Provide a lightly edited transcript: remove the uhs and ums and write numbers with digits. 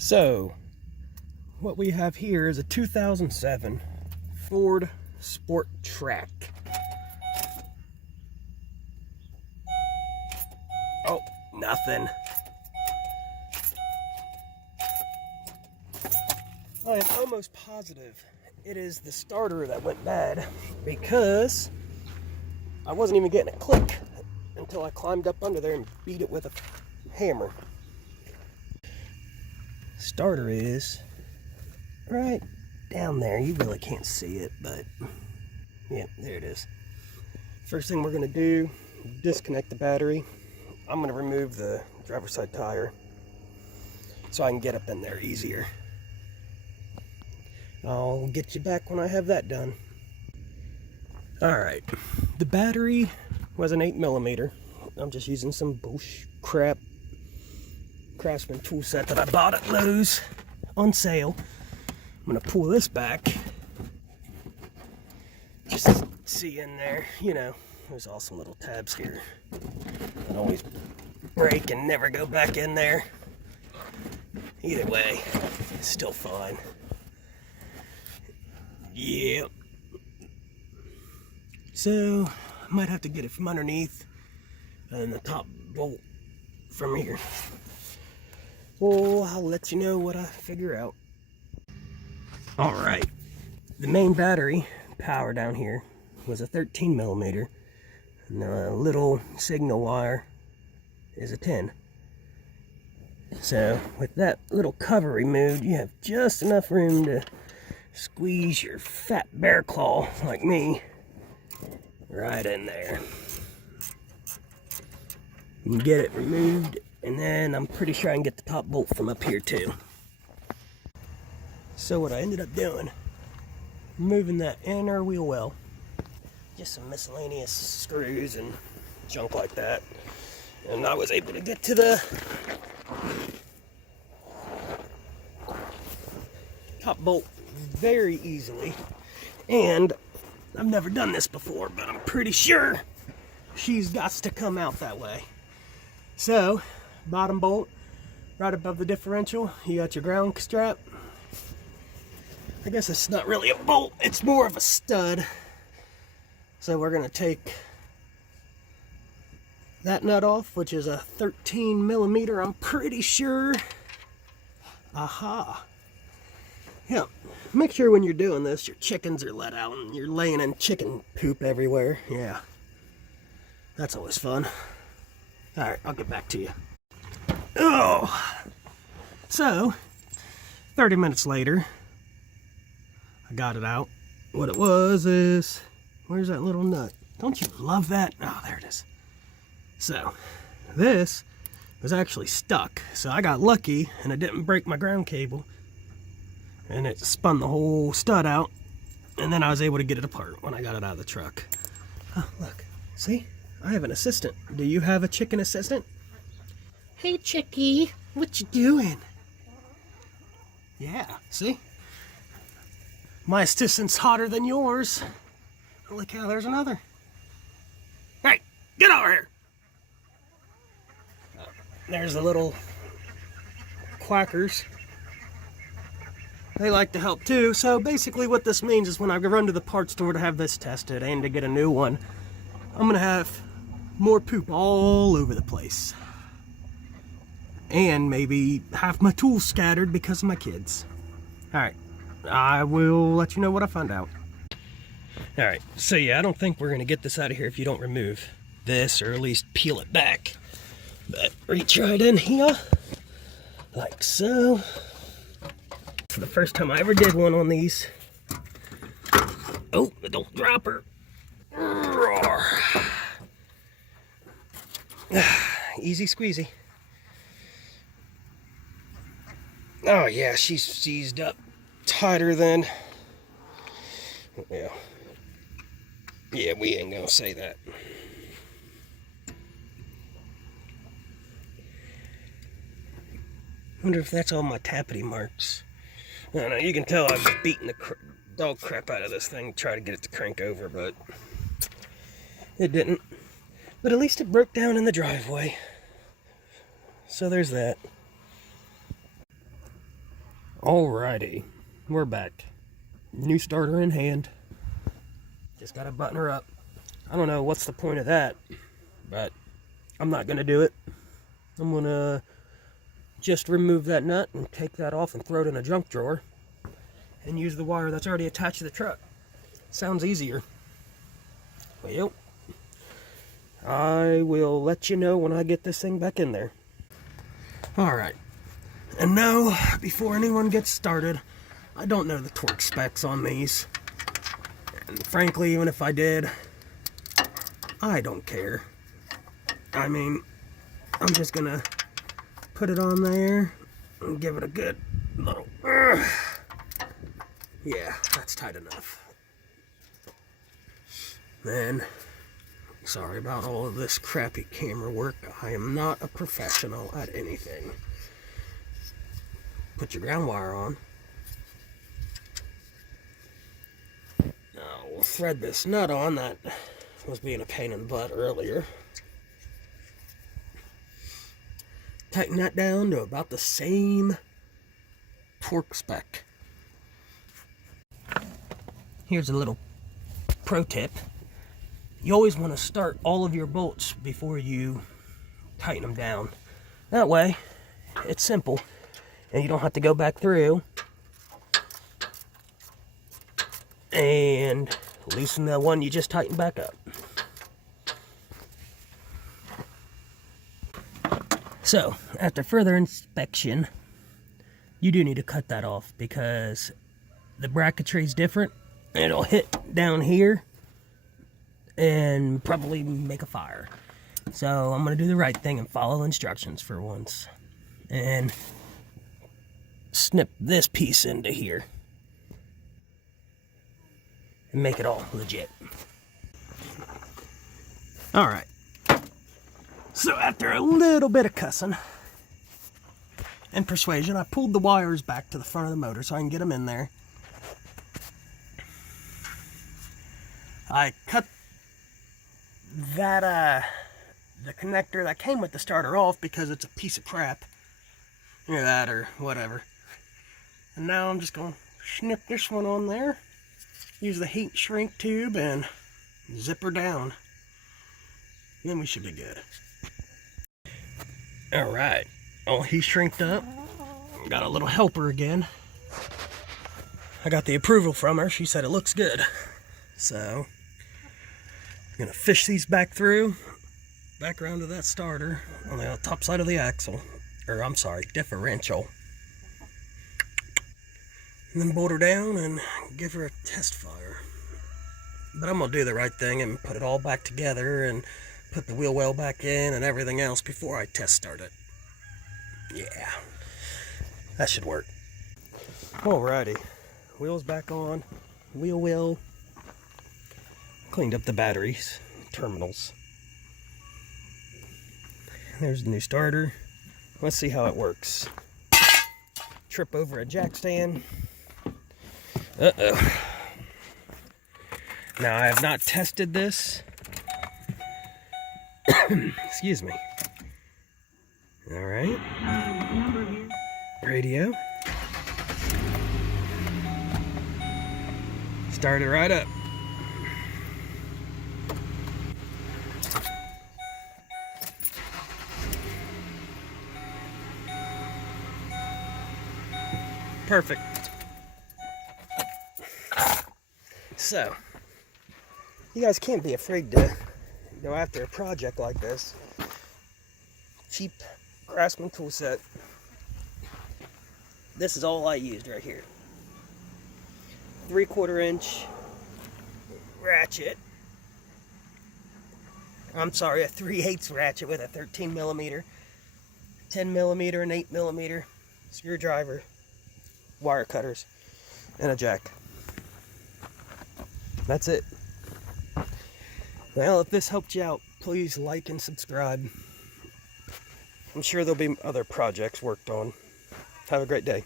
So, what we have here is a 2007 Ford Sport Trac. Oh, nothing. I am almost positive it is the starter that went bad because I wasn't even getting a click until I climbed up under there and beat it with a hammer. Starter is right down there. You really can't see it, but yeah, there it is. First thing we're going to do, disconnect the battery. I'm going to remove the driver's side tire so I can get up in there easier. I'll get you back when I have that done. Alright, the battery was an 8mm. I'm just using some bullshit crap Craftsman tool set that I bought at Lowe's on sale. I'm going to pull this back just to see in there. You know, there's also little tabs here that always break and never go back in there. Either way, it's still fine. Yep. So, I might have to get it from underneath and the top bolt from here. Well, I'll let you know what I figure out. Alright, the main battery power down here was a 13mm, and the little signal wire is a 10. So, with that little cover removed, you have just enough room to squeeze your fat bear claw, like me, right in there. You can get it removed, and then I'm pretty sure I can get the top bolt from up here too. So what I ended up doing, removing that inner wheel well, just some miscellaneous screws and junk like that, and I was able to get to the top bolt very easily. And I've never done this before, but I'm pretty sure she's got to come out that way. So, bottom bolt right above the differential, you got your ground strap. I guess it's not really a bolt, it's more of a stud. So we're gonna take that nut off, which is a 13mm, I'm pretty sure. Aha. Yeah, make sure when you're doing this, your chickens are let out and you're laying in chicken poop everywhere. Yeah, that's always fun. Alright, I'll get back to you. Oh, so 30 minutes later, I got it out. What it was is, where's that little nut? Don't you love that? Oh, there it is. So, this was actually stuck. So I got lucky and it didn't break my ground cable. And it spun the whole stud out, and then I was able to get it apart when I got it out of the truck. Oh, look. See? I have an assistant. Do you have a chicken assistant? Hey, chickie. What you doing? Yeah, see? My assistant's hotter than yours. Holy cow, there's another. Hey, get over here! There's the little quackers. They like to help too. So basically what this means is when I run to the parts store to have this tested and to get a new one, I'm gonna have more poop all over the place. And maybe half my tools scattered because of my kids. Alright, I will let you know what I find out. Alright, so yeah, I don't think we're gonna get this out of here if you don't remove this, or at least peel it back. But reach right in here, like so. For the first time I ever did one on these. Oh, don't drop her. Roar. Easy squeezy. Oh yeah, she's seized up tighter than. Yeah. Yeah, we ain't gonna say that. Wonder if that's all my tappity marks. I don't know, you can tell I was beating the dog crap out of this thing to try to get it to crank over, but it didn't. But at least it broke down in the driveway. So there's that. Alrighty, we're back. New starter in hand. Just gotta button her up. I don't know what's the point of that, but I'm not gonna do it. I'm gonna just remove that nut and take that off and throw it in a junk drawer and use the wire that's already attached to the truck. Sounds easier. Well, I will let you know when I get this thing back in there. Alright, and now, before anyone gets started, I don't know the torque specs on these. And frankly, even if I did, I don't care. I mean, I'm just gonna put it on there and give it a good little... Yeah, that's tight enough. Then, sorry about all of this crappy camera work. I am not a professional at anything. Put your ground wire on. Now we'll thread this nut on that was being a pain in the butt earlier. Tighten that down to about the same torque spec. Here's a little pro tip. You always want to start all of your bolts before you tighten them down. That way, it's simple, and you don't have to go back through and loosen the one you just tightened back up. So, after further inspection, you do need to cut that off because the bracketry is different, and it'll hit down here and probably make a fire. So I'm going to do the right thing and follow instructions for once. And snip this piece into here. And make it all legit. Alright. So after a little bit of cussing and persuasion, I pulled the wires back to the front of the motor so I can get them in there. I cut that the connector that came with the starter off because it's a piece of crap, or that, or whatever. And now I'm just going to snip this one on there, use the heat shrink tube and zip her down, and then we should be good. Alright, all heat shrinked up. Got a little helper again. I got the approval from her. She said it looks good. So I'm gonna fish these back through, back around to that starter on the top side of the axle, or I'm sorry, differential. And then bolt her down and give her a test fire. But I'm gonna do the right thing and put it all back together and put the wheel well back in and everything else before I test start it. Yeah, that should work. Alrighty, wheels back on, wheel well. Cleaned up the batteries, terminals. There's the new starter. Let's see how it works. Trip over a jack stand. Uh-oh. Now, I have not tested this. Excuse me. Alright. Radio. Start it right up. Perfect. So, you guys can't be afraid to go after a project like this. Cheap Craftsman tool set. This is all I used right here. 3/4 inch ratchet. I'm sorry, a 3/8 ratchet with a 13 millimeter, 10 millimeter, and 8 millimeter screwdriver, wire cutters, and a jack. That's it. Well, if this helped you out, please like and subscribe. I'm sure there'll be other projects worked on. Have a great day.